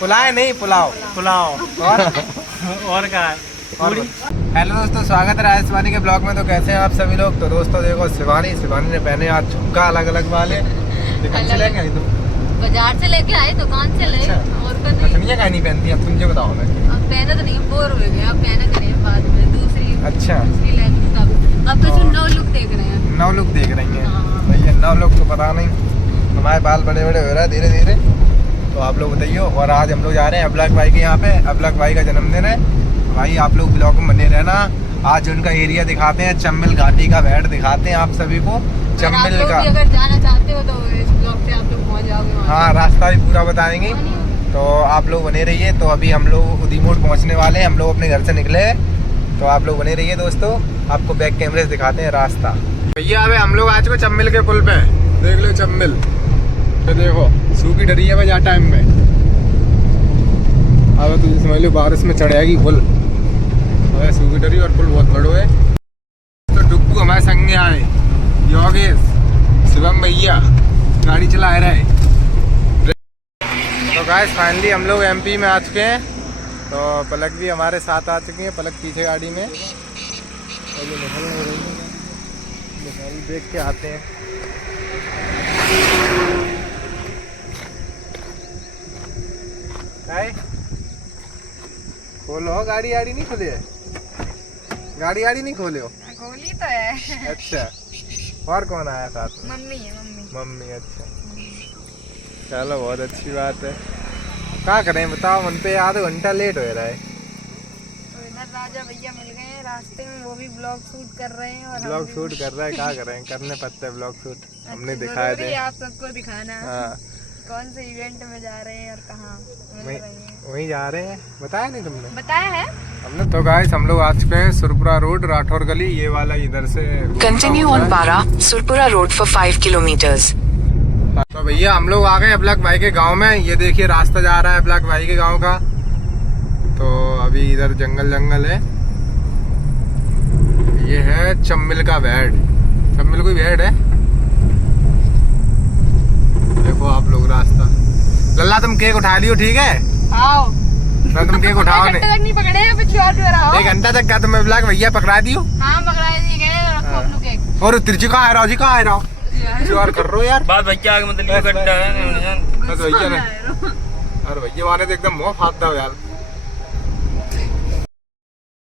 पुलाए नहीं पुलाव और क्या। हेलो दोस्तों, स्वागत है राजेश शिवानी के ब्लॉग में। तो कैसे हैं आप सभी लोग। तो दोस्तों देखो, शिवानी ने पहने आज झुमका अलग अलग वाले। से लेके आई तुम? बाजार से लेके आए, दुकान से ले। और कहीं नहीं पहनती, अब तुम मुझे बताओ ना। अब पहने तो नहीं, बोर हो गए। अब पहने करें बाद में दूसरी। अच्छा, अब तो नौ लुक देख रहे हैं। नौ लुक देख रही हैं भैया। नौ लुक तो पता नहीं, हमारे बाल बड़े बड़े हो रहा है धीरे धीरे। तो आप लोग बताइए। और आज हम लोग जा रहे हैं अबलक भाई के यहाँ पे। अबलक भाई का जन्मदिन है भाई। आप लोग ब्लॉग में बने रहना। आज उनका एरिया दिखाते हैं, चम्बल घाटी का वैट दिखाते हैं आप सभी को। चम्बल का अगर जाना चाहते हो तो इस ब्लॉग से आप लोग पहुँच जाओगे। हाँ, रास्ता भी पूरा बताएंगे। तो आप लोग बने रहिए। तो अभी हम लोग उदीमोड़ पहुँचने वाले हैं। हम लोग अपने घर से निकले। तो आप लोग बने रहिए दोस्तों, आपको बैक कैमरे से दिखाते हैं रास्ता। भैया अभी हम लोग आ चुके चम्बल के पुल पे। देख लो चम्बल, तो देखो सूखी डरी है भाई टाइम में। अब तो समझ लो बारिश में चढ़ जाएगी पुल। अबे सूखी डरी और पुल बहुत बड़ो है। तो डुब्बू हमारे संग आए, योगेश, शिवम भैया गाड़ी चला रहे। तो गाइस फाइनली हम लोग एमपी में आ चुके हैं। तो पलक भी हमारे साथ आ चुकी है। पलक पीछे गाड़ी में। तो ये निकल नहीं रही है, देख के आते हैं। खोलो, गाड़ी नहीं खोली है। गाड़ी नहीं खोले हो? खोली तो है। अच्छा, और कौन आया साथ में? मम्मी है। मम्मी अच्छा, चलो बहुत अच्छी बात है। क्या करें बताओ, मन पे आधा घंटा लेट हो रहा है। तो इधर राजा भैया मिल गए हैं रास्ते में, वो भी ब्लॉग शूट कर रहे हैं। और ब्लॉग शूट कर रहा है, क्या करें, करने पड़ता है ब्लॉग शूट। हमने दिखाया थे, आप सबको दिखाना है। हाँ। कौन से इवेंट में जा रहे हैं और कहाँ वहीं जा रहे हैं। बताया नहीं तुमने? बताया है हमने। तो गाइस हम लोग आ चुके हैं सुरपुरा रोड, राठौर गली। ये वाला इधर से continue on 12 Surpura road for 5 kilometres. तो भैया हम लोग आ गए अबलक भाई के गांव में। ये देखिए रास्ता जा रहा है अबलक भाई के गांव का। तो अभी इधर जंगल है। ये है चम्बल का वैट। चम्बल कोई वैट है। देखो आप लोग रास्ता। लल्ला तुम केक उठा लियो, ठीक है? आओ। ना तुम केक उठाओ नहीं पकड़े। 1 घंटा तक क्या तुम अबलक भैया पकड़ा दियो? हाँ पकड़ा दिए। और तिरछी कहाँ आ रहा जी, कहाँ आ रहा और कर रहे हो यार बात भैया आगे मतलब भैया ने। अरे भैया वाले तो एकदम मुँह फाड़ता हो यार।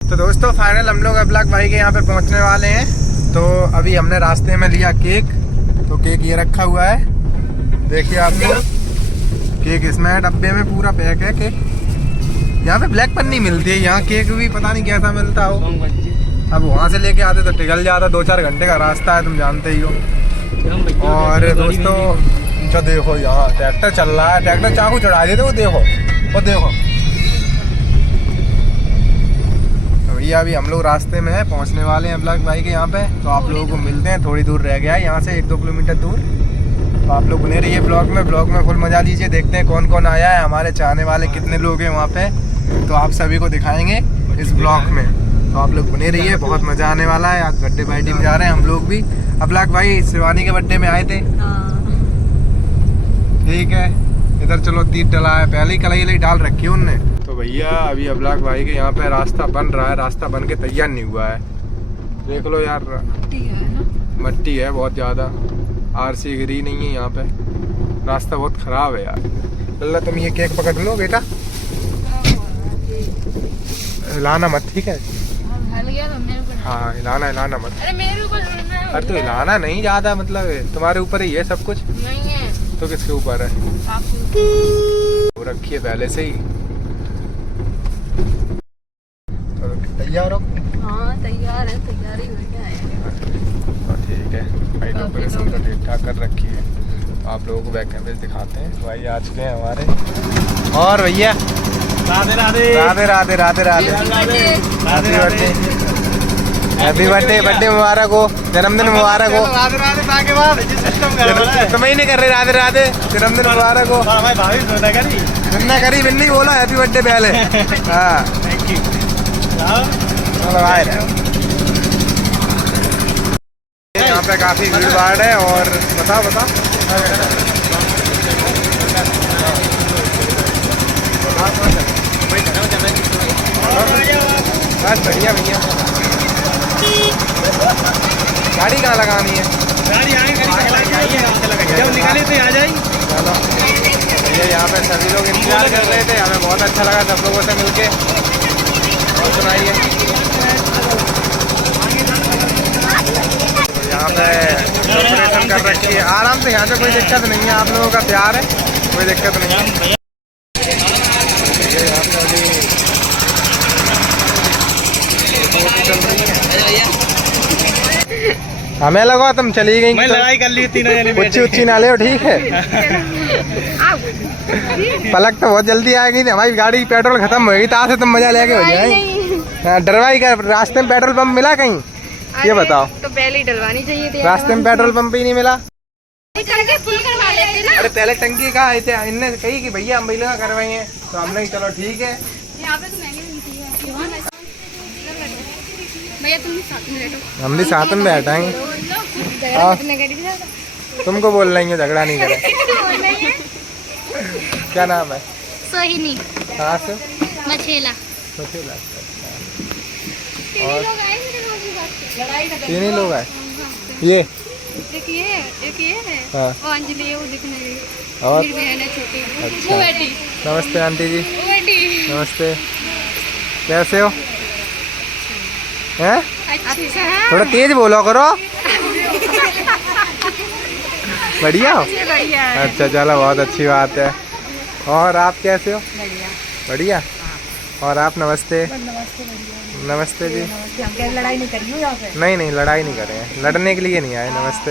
तो दोस्तों फाइनल हम लोग अबलक भाई के यहाँ पे पहुँचने वाले हैं। तो अभी हमने रास्ते में लिया केक। तो केक ये रखा हुआ है, देखिए आप लोग। केक इसमें है, डब्बे में पूरा पैक है केक। यहाँ पे ब्लैक पन्नी मिलती है, यहाँ केक भी पता नहीं कैसा मिलता हो। अब वहाँ से लेके आते तो पिघल जाता। 2-4 घंटे का रास्ता है, तुम जानते ही हो। और दोस्तों जो देखो यहाँ ट्रैक्टर चल रहा है। ट्रैक्टर चाकू चढ़ा देते, वो देखो। तो भैया अभी हम लोग रास्ते में है, पहुँचने वाले हैं अबलक भाई के यहाँ पे। तो आप लोगों को मिलते हैं, थोड़ी दूर रह गया है यहाँ से, 1-2 किलोमीटर दूर। तो आप लोग बने रहिए ब्लॉग में फुल मजा लीजिए। देखते हैं कौन कौन आया है, हमारे चाहने वाले कितने लोग हैं वहाँ पे। तो आप सभी को दिखाएंगे इस ब्लॉग में। तो आप लोग बने रहिए, बहुत मजा आने वाला है। आज बर्थडे पार्टी में जा रहे हैं हम लोग भी। अबलक भाई शिवानी के बर्थडे में आए थे। ठीक है, इधर चलो तीर डला है, पहले ही कलाई डाल रखी है उनने। तो भैया अभी अबलक भाई के यहाँ पे रास्ता बन रहा है। रास्ता बन के तैयार नहीं हुआ है, देख लो यार। मट्टी है बहुत ज्यादा, आरसी गिरी नहीं है यहाँ पे। रास्ता बहुत खराब है यार। अल्लाह तुम ये केक पकड़ लो बेटा, हिलाना मत, ठीक है? हाँ हिलाना मत। अरे तो हिलाना नहीं ज्यादा, मतलब तुम्हारे ऊपर ही है सब कुछ। नहीं है तो किसके ऊपर है? वो रखिए पहले से ही। तैयार हो? हाँ तैयार है, तैयारी हो गया है। ठीक है भाई, डेकोरेशन तो ठीक ठाक कर रखी है। तो आप लोगों को बैक कैमरे दिखाते हैं। तो भाई आ चुके हैं हमारे। और भैया राधे राधे राधे राधे राधे राधे राधे। हैप्पी बर्थडे मुबारक हो, जन्मदिन मुबारक हो। राधे राधे तुम्हें ही नहीं कर रहे राधे राधे, जन्मदिन मुबारक हो। जिन्ना करी बिन्नी बोला हैप्पी बर्थडे पहले। हाँ थैंक यू। चलो आए यहाँ पे काफी भीड़ भाड़ है। और बताओ बस बढ़िया भैया। गाड़ी कहाँ लगानी है? गाड़ी जब निकाले तो आ जाएगी। चलो भैया यहाँ पे सभी लोग इंतजार कर रहे थे, हमें बहुत अच्छा लगा सब लोगों से मिलके। और सुनाइए। तो यहाँ पे डेकोरेशन कर रखी है आराम से, यहाँ पे कोई दिक्कत नहीं है। आप लोगों का प्यार है, कोई दिक्कत नहीं है। यहाँ पे अभी चल रही है। हमें लगा तुम चली गई। मैं लड़ाई कर ली तीनों जने। उच्ची उच्ची ना ले, ठीक है। पलक तो बहुत जल्दी आएगी। हमारी गाड़ी की पेट्रोल खत्म होगी तो से तुम मजा लेके हो जाए। डरवाई का रास्ते में पेट्रोल पंप मिला कहीं? ये बताओ। तो पहले ही डलवानी चाहिए थी। रास्ते में पेट्रोल पंप ही नहीं मिला। फुल करवा लेते ना। अरे पहले टंकी कहा इनने कही कि भैया हम बिल करवाई है, तो हमने चलो ठीक है। यहाँ पे तो महंगी मिलती है। भैया तुम साथ में बैठो। हम भी साथ में बैठाएंगे। तुमको बोल रही है झगड़ा नहीं करे। क्या नाम है? सोहिनी। कहाँ से? मछेला। और तीन ही लोग आए। ये एक ये है। हाँ। वो अंजलि है, वो दिखने गई। और मेरी बहन है छोटी। अच्छा। वो बेटी। नमस्ते आंटी जी। वो बेटी। नमस्ते, कैसे हो? हैं? अच्छा। थोड़ा तेज बोलो करो। बढ़िया हो? बढ़िया है। अच्छा चलो बहुत अच्छी बात है। और आप कैसे हो? बढ़िया। और आप? नमस्ते। नमस्ते जी। लड़ाई नहीं करी हो यहाँ पे? नहीं लड़ाई नहीं करें, लड़ने के लिए नहीं आए। नमस्ते।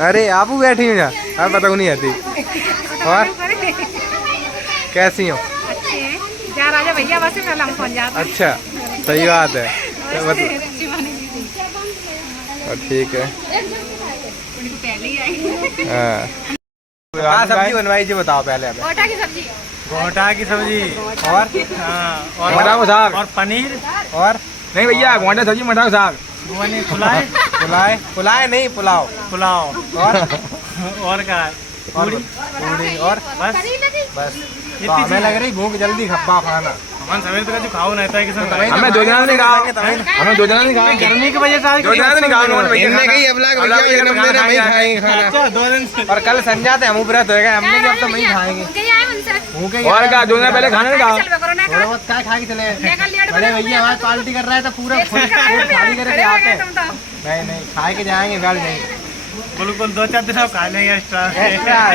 अरे आप बैठी हो यहाँ? आप बताओ नहीं आती। और कैसी हो? जा राजा भैया बस में हम पहुंच जाते। अच्छा सही बात है। और ठीक है। हाँ सब्जी बनवाई जी, बताओ पहले हमें। गोटा की सब्जी। गोटा की सब्जी और और मटाओ साग और पनीर। और नहीं भैया गोटा सब्जी मटाओ साग। पुलाए नहीं पुलाव। और क्या? पूरी और बस। तो हमें लग रही भूख जल्दी खप्पा खाना। मन सवेरे तो खाओ नहीं था कि हमें दो जना नहीं खाओ। हमें दो जना नहीं खाओ। गर्मी की वजह से दो जना नहीं खाओ। इनने कही अब लग भैया जन्मदिन है, वही खाएंगे खाना। अच्छा 2 दिन से। और कल संजा थे हम व्रत हो गए, हमने भी अब तो वही खाएंगे। भूखे और क्या 2 दिन पहले खाना नहीं खाओ। थोड़ा बहुत क्या खा के चले। बड़े भैया हमारे पार्टी कर रहा है तो पूरा फुल खाली करके आते हैं। नहीं खा के जाएंगे, बैठ जाएंगे। बिल्कुल 2-4 दिन खा लेंगे एक्स्ट्रा।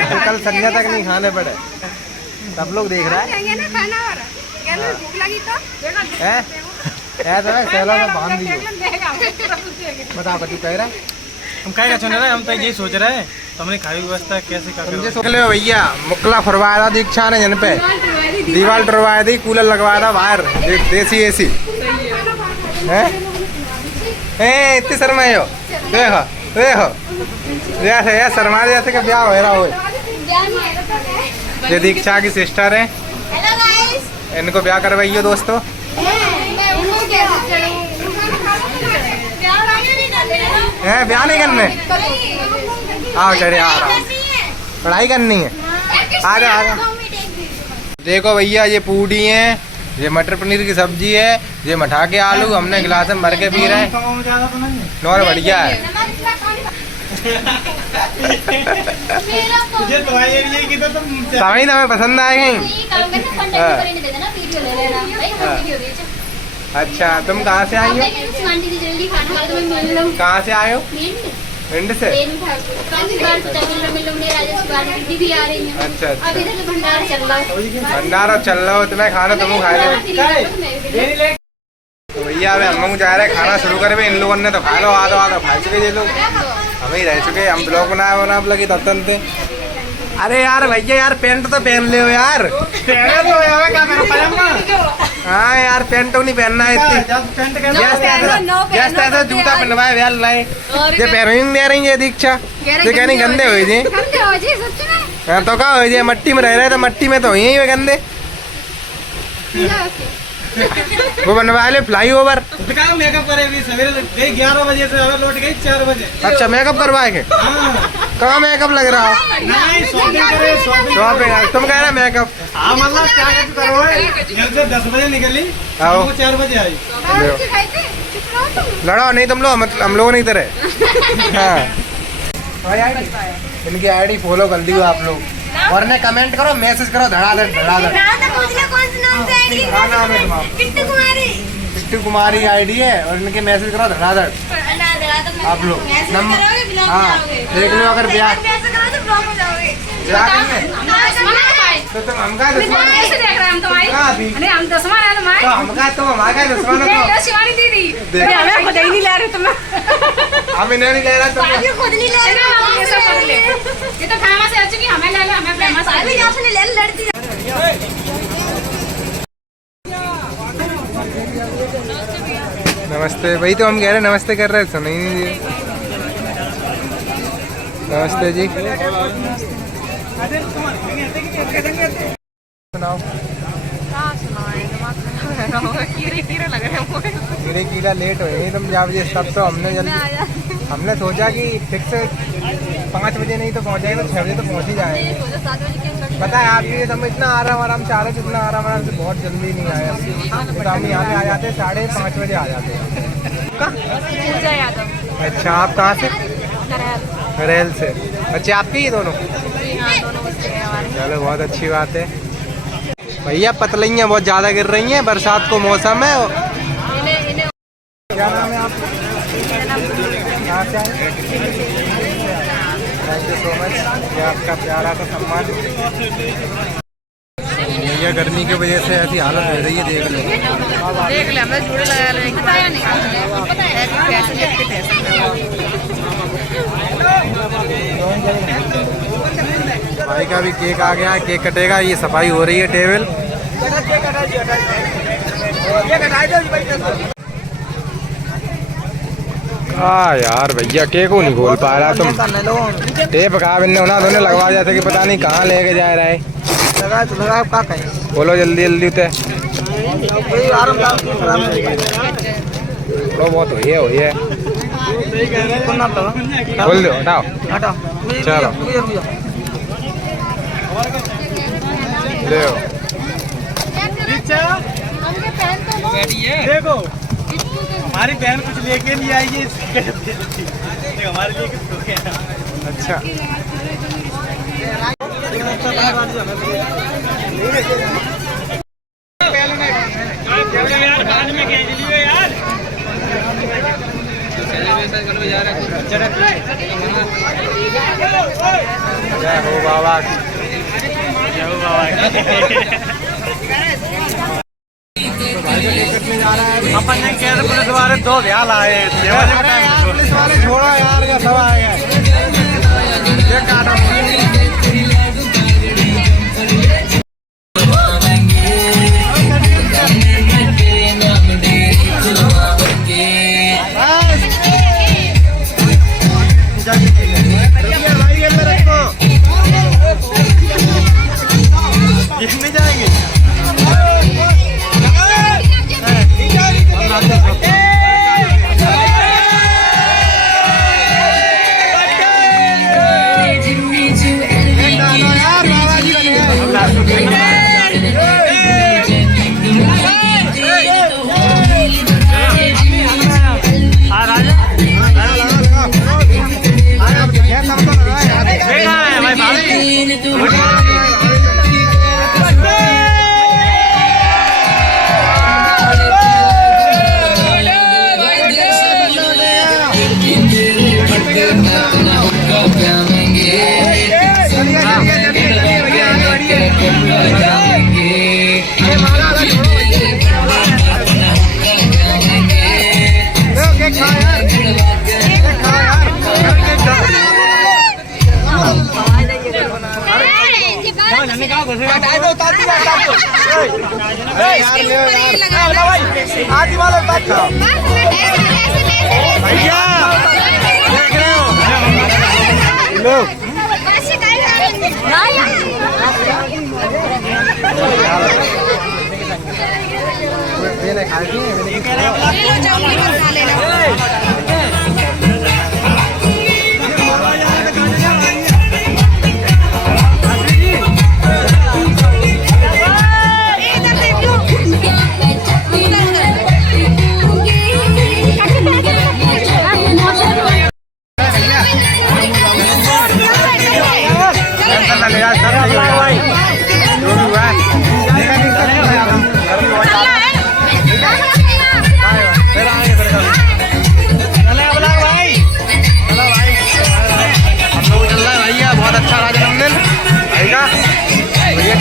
तो कल संध्या तक नहीं खाने पड़े। सब लोग देख रहा है। ऐसा है सहला में बांध दियो। बता तू कह रहा है हम क्या सुन रहे हैं? हम तो यही सोच रहे हैं तुमने खाई व्यवस्था कैसे समझे। सोच लो भैया मुकला फरवाया था दीक्षा ने जन पे, दीवार टरवाया थी, कूलर लगवाया था बाहर देसी एसी है। इतनी शर्माए हो? देखो जैसे शर्मा जैसे का ब्याह हो रहा हो। ये दीक्षा की सिस्टर है, इनको ब्याह करवाइए दोस्तों। ब्याह नहीं करने? आओ चढ़े आ रहा हूँ, पढ़ाई करनी है। आ जाओ। देखो भैया ये पूड़ी है, ये मटर पनीर की सब्जी है, ये मठा के आलू हमने गिलास में भर के पी रहे हैं। और बढ़िया है। सभी हमें पसंद आए गई। अच्छा तुम कहाँ से आई हो? कहाँ से आए हो? भिंड से। अच्छा भंडारा चल रहा हो तुम्हें खाना, तुम खा रहे तो भैया हम जा रहे खाना शुरू कर। इन लोगों ने तो खा लो, आधो खा चुके ये लोग, हम ही रह चुके। हम ब्लॉग बनाए लगी तब तक। अरे यार भैया यार पेंट तो पहन ले हो यार। हाँ यार पेंट तो नहीं पहनना है इतनी। जैसे जूता पहनवाए यार लाए, ये पहन दे रही है दीक्षा, ये कहनी गंदे हुए जी। हाँ, तो कहा ये मट्टी में रह रहे तो मट्टी में तो यही है गंदे। वो बनवा ले फ्लाई ओवर। मेकअप करे अभी सवेरे गई 11 बजे से लौट गई 4 बजे। अच्छा मेकअप करवाए के? कहाँ मेकअप लग रहा है? नहीं शॉपिंग करे शॉपिंग। तुम कह रहे मेकअप? हाँ मतलब क्या करो घर से 10 बजे निकली, आओ 4 बजे आई। लड़ाओ नहीं तुम लोग, मतलब हम लोग नहीं तरह। हाँ इनकी आईडी फॉलो कर दियो आप लोग, और ने कमेंट करो, मैसेज करो धड़ाधड़ धड़ाधड़। नाम है तुम्हारा? किट्टू कुमारी आईडी है, और इनके मैसेज करो धड़ाधड़ आप लोग। नंबर हाँ देख लो, अगर ब्याह तो तुम हमका दुश्मन अरे हम दुश्मन है तुम्हारे। तो हमका तुम हमारा दुश्मन हो तो शिवानी दीदी हमें खुद ही नहीं ले रहे तुम। हम इन्हें नहीं ले रहा तुम खुद नहीं ले रहे, ये सब खुद ले। ये तो फेमस है कि हमें ले ले, हमें फेमस है। अभी आपने ले लड़ती नमस्ते। वही तो हम कह रहे नमस्ते कर रहे, सुन ही नहीं दिए। नमस्ते जी। सुनाओ। कीड़ा लेट हो गई तुम 4 बजे तब तो हमने सोचा कि फिक्स 5 बजे नहीं तो पहुंचेंगे तो 6 बजे तो पहुंच ही जाएंगे। पता है आपके लिए तुम इतना आराम चाह रहे, जितना आराम से बहुत जल्दी नहीं आया। तो हम यहाँ पे आ जाते 5:30 बजे आ जाते हैं। अच्छा आप कहाँ से? करेल से। अच्छा आपके ही दोनों? चलो बहुत अच्छी बात है। भैया पतलियाँ बहुत ज़्यादा गिर रही हैं, बरसात को मौसम है। क्या नाम है आपका? कहाँ से आए? थैंक यू सो मच, ये आपका प्यारा सा सम्मान। भैया गर्मी की वजह से ऐसी हालत हो रही है, देख लो। देख ले हमें झूठे लगा रहे हैं, पता नहीं पता है कि फैशन देखते भाई का भी केक आ गया है, केक कटेगा। ये सफाई हो रही है टेबल। हाँ यार भैया केक को नहीं खोल पा रहा तुम। टेप कहा बिन्ने होना दोनों लगवा जाते कि पता नहीं कहाँ लेके जा रहा है। बोलो जल्दी जल्दी उते। थोड़ा बहुत हो है। बोल दो हटाओ। चलो देखो हमारी बहन कुछ लेके नहीं आई है, हमारे लिए कुछ है। अच्छा जय हो बाबा की। अपन ने कह रहे पुलिस वाले 2 भ्याल आए, पुलिस वाले छोड़ो यार, क्या सब आ गए। किसमें जाएंगे? भैया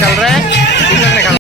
चल रहे हैं।